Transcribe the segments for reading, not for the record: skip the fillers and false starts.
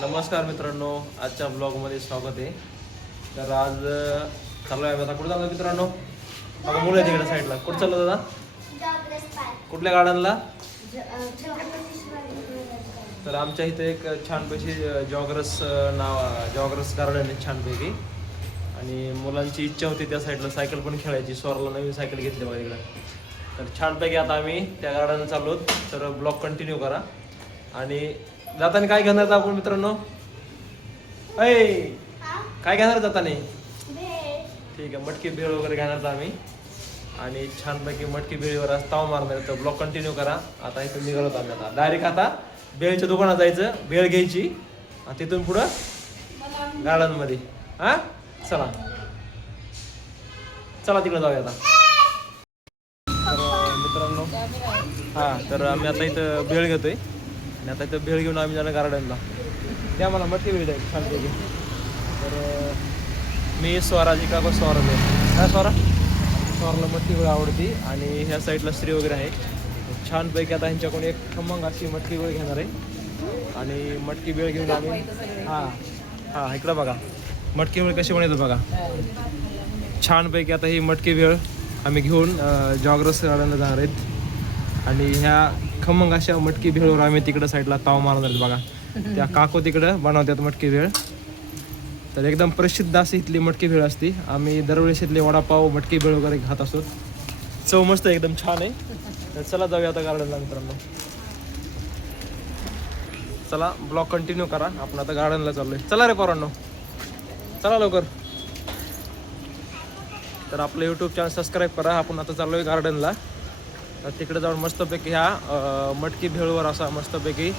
नमस्कार मित्रांनो, आजच्या ब्लॉगमध्ये स्वागत आहे. तर आज चाललो आहे आता कुठे चाललो मित्रांनो? बघा मुलं आहे तिकडे साईडला. कुठं चाललो दादा? कुठल्या गार्डनला? तर आमच्या इथे एक छानपैकी जॉगरस गार्डन आहे छानपैकी. आणि मुलांची इच्छा होती त्या साईडला सायकल पण खेळायची. स्वराला नवीन सायकल घेतली बघा इकडं. तर छानपैकी आता आम्ही त्या गार्डनला चाललो. तर ब्लॉग कंटिन्यू करा. आणि जाताना काय घेणार आपण मित्रांनो? काय घेणार जाताना? ठीक आहे, मटकी भेळ वगैरे घेणार आम्ही. आणि छानपैकी मटकी भेळीवर आज ताव मारणार. तर ब्लॉग कंटिन्यू करा. आता इथून निघालो आम्ही. आता डायरेक्ट आता भेळच्या दुकानात जायचं, भेळ घ्यायची, तिथून पुढं गार्डन मध्ये. हा चला चला तिकडे जाऊया आता. तर मित्रांनो तर आम्ही आता इथं भेळ घेतोय. आणि आता इथं भेळ घेऊन आम्ही जाणार गार्डनला. त्या मला मटकी भेळ आहे छानपैकी. तर मी स्वराजी का स्वराज आहे काय स्वराला मटकी भेळ आवडती. आणि ह्या साईडला श्री वगैरे आहे. छानपैकी आता ह्यांच्याकडून एक खमंग अशी मटकी भेळ घेणार आहे. आणि मटकी भेळ घेऊन आम्ही हां इकडं बघा मटकी भेळ कशी बनवतो बघा. छानपैकी आता ही मटकी भेळ आम्ही घेऊन जॉगरस गार्डनला जाणार आहेत. आणि ह्या खमंग अशा मटकी भेळवर आम्ही तिकडं साईडला ताव मारणार आहेत बघा. त्या काकू तिकडं बनवतात मटकी भेळ. तर एकदम प्रसिद्ध अशी इथली मटकी भेळ असते. आम्ही दरवेळेस इथले वडापाव मटकी भेळ वगैरे खात असतो. चव मस्त एकदम छान आहे. तर चला जाऊया आता गार्डनला मित्रांनो. चला ब्लॉग कंटिन्यू करा. आपण आता गार्डनला चाललोय. चला रे पोरांनो, चला लवकर. तर आपलं यूट्यूब चॅनल सबस्क्राईब करा. आपण आता चाललोय गार्डनला. तर तिकडे जाऊन मस्तपैकी ह्या मटकी भेळवर असा मस्तपैकी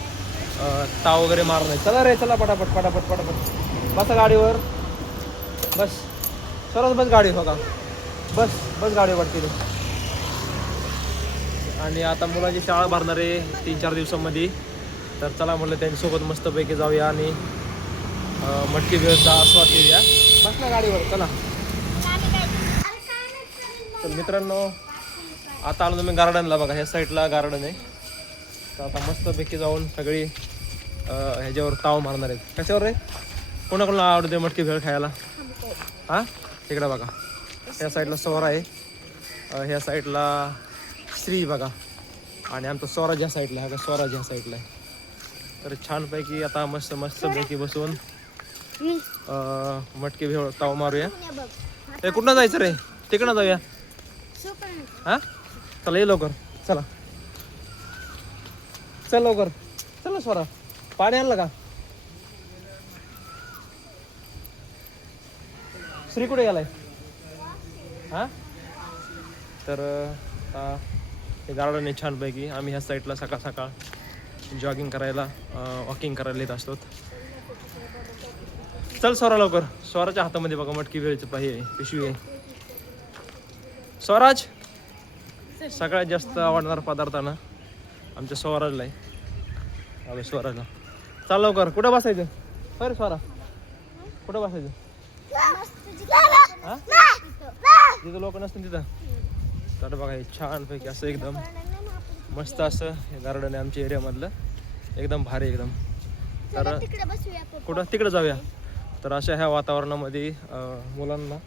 ताव वगैरे मारणार. चला रे चला पटापट पटापट पटापट. बसा गाडीवर, बस सरस बस गाडी बघा. बस गाडीवर केली. आणि आता मुलांची शाळा भरणार आहे 3-4 दिवसांमध्ये. तर चला म्हटलं त्यांच्यासोबत मस्तपैकी जाऊया आणि मटकी भेळचा आस्वाद घेऊया. बस ना गाडीवर चला. तर मित्रांनो आता आलो तुम्ही गार्डनला बघा. ह्या साईडला गार्डन आहे. तर आता मस्तपैकी जाऊन सगळी ह्याच्यावर ताव मारणार आहेत. कशावर रे? कोणाकोणाला आवडते मटकी भेळ खायला? हां तिकडे बघा. ह्या साईडला स्वरा आहे, ह्या साईडला श्री बघा. आणि आमचा स्वराज ह्या साईडला आहे. स्वराज ह्या साईडला आहे. तर छानपैकी आता मस्तपैकी बसून मटकी भेळ ताव मारूया. ते कुठनं जायचं रे? तिकडनं जाऊया. हां चला ये लवकर. चला चल लवकर. चला स्वरा, पाणी आणलं का? श्री कुठे गेलाय? हां तर हे गार्डन आहे छानपैकी. आम्ही ह्या साईडला सकाळ सकाळ जॉगिंग करायला वॉकिंग करायला येत असतो. चल स्वरा लवकर. स्वराच्या हातामध्ये बघा मटकी भेळची पिशवी आहे. स्वराज सगळ्यात जास्त आवडणारा पदार्थ ना आमच्या स्वराजला आहे. स्वराजला चाल लवकर. कुठं बसायचं? अरे स्वरा कुठं बसायचं? जिथं लोक नसतील तिथं. तर बघा हे छानपैकी असं एकदम मस्त असं हे गार्डन आहे आमच्या एरियामधलं. एकदम भारी एकदम. तर कुठं तिकडे जाऊया. तर अशा ह्या वातावरणामध्ये मुलांना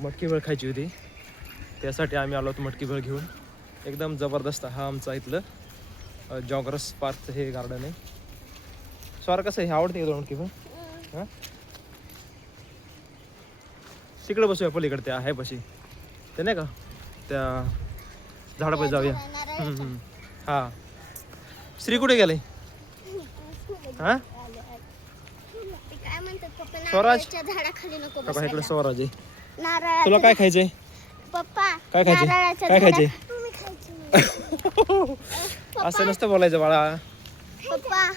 मटकी भेळ खायची होती. त्यासाठी आम्ही आलो होतो मटकी भेळ घेऊन. एकदम जबरदस्त हा आमचा इथलं जॉगरस पार्कचं हे गार्डन आहे. स्वार कसं आहे आवडते का मटकी भेळ? हां तिकडे बसूया पलीकडे त्या आहे पशी ते नाही का त्या झाडापाशी जाऊया. हां श्री कुठे गेले? हां स्वराज बघा इकडे स्वराज आहे. तुला काय खायचंय? काय खायचे? काय खायचे? असं नसतं बोलायचं बाळा.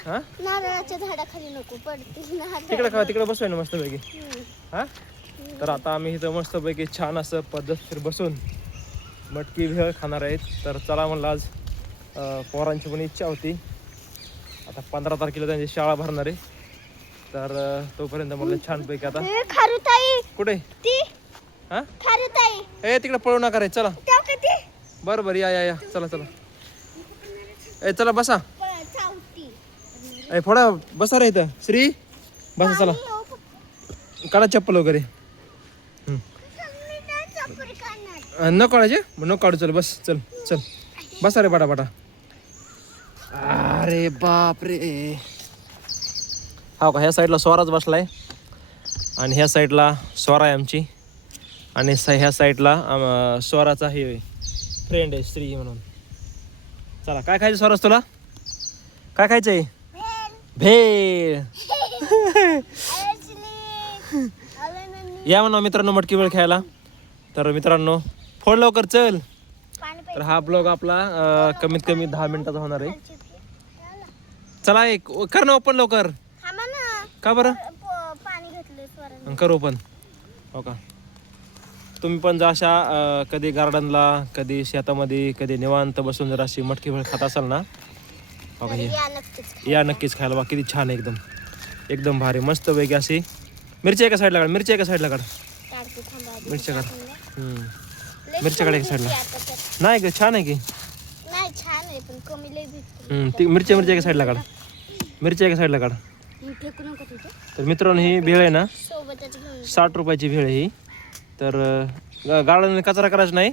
हां नारळाच्या झाडाखाली नको पडते. तिकडे बसूया ना मस्तपैकी. हां तर आता आम्ही इथं मस्तपैकी छान असं पद्धतशीर बसून मटकी भेळ खाणार आहेत. तर चला म्हणलं आज पोरांची पण इच्छा होती. आता 15 तारखेला त्यांची शाळा भरणार आहे. तर तोपर्यंत म्हणलं छानपैकी आता कुठे हां ए तिकडे पळू नका रे. चला बरं या चला चला. चला बसा. थोडा बसा रे इथं. श्री बस चला काढा चप्पल वगैरे. न काढायचे मग न काढू. चल बस चल चल बस. अरे बाटा बाटा. अरे बाप रे. हा का ह्या साईडला स्वराज बसलाय आणि ह्या साईडला स्वरा आहे आमची आणि ह्या साईडला स्वराचा हे फ्रेंड आहे श्री म्हणून. चला काय खायचं स्वराज तुला? काय खायचंय? भेळ. या म्हणा मित्रांनो मटकी वेळ खेळायला. तर मित्रांनो फोड लवकर चल. तर हा ब्लॉग आपला कमीत कमी 10 मिनिटाचा होणार आहे. चला एक कर ना ओपन लवकर. का बरं? कर ओपन. हो का. तुम्ही पण जर अशा कधी गार्डनला कधी शेतामध्ये कधी निवांत बसून जर अशी मटकी भेळ खात असाल ना बघा हे या नक्कीच खायला. बघा किती छान एकदम एकदम भारी मस्त पैकी अशी. मिरची एका साईडला काढ. मिरची एका साईडला काढ. मिरची काढ. मिरची काढ एका साईडला. नाही ग छान आहे की. ती मिरची एका साईडला काढ. मिरची एका साईडला काढ. तर मित्रांनो ही भेळ आहे ना 60 रुपयाची भेळ आहे ही. तर गार्डन कचरा करायचा नाही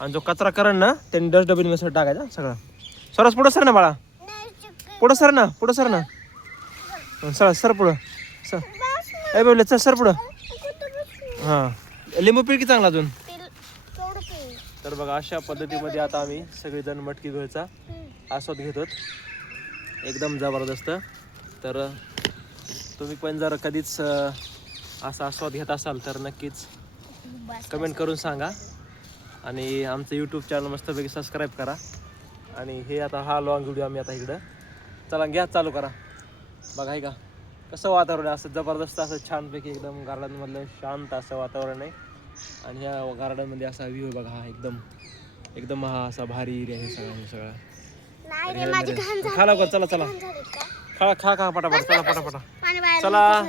आणि जो कचरा करण ना त्यांनी डस्टबिनमध्ये टाकायचा सगळा. सरस पुढं सर ना बाळा. पुढं सर ना. पुढं सर ना. सर पुढं सर. ए बोल चल सर पुढं. हां लिंबू पिळकी चांगला अजून. तर बघा अशा पद्धतीमध्ये आता आम्ही सगळेजण मटकी भेळचा आस्वाद घेतो एकदम जबरदस्त. तर तुम्ही पण जर कधीच असा आस्वाद घेत असाल तर नक्कीच कमेंट करून सांगा आणि आमचं यूट्यूब चॅनल मस्तपैकी सबस्क्राईब करा. आणि हे आता हा लॉंग व्हिडिओ आम्ही आता इकडं चला घ्या चालू करा. बघा आहे का कसं वातावरण आहे असं जबरदस्त असं छानपैकी एकदम गार्डनमधलं शांत असं वातावरण आहे. आणि ह्या गार्डनमध्ये असा व्ह्यू बघा हा एकदम एकदम हा असा भारी एरिया हे सगळं. खा लवकर. चला चला खा खा खा पटापट. चला पटापट चला.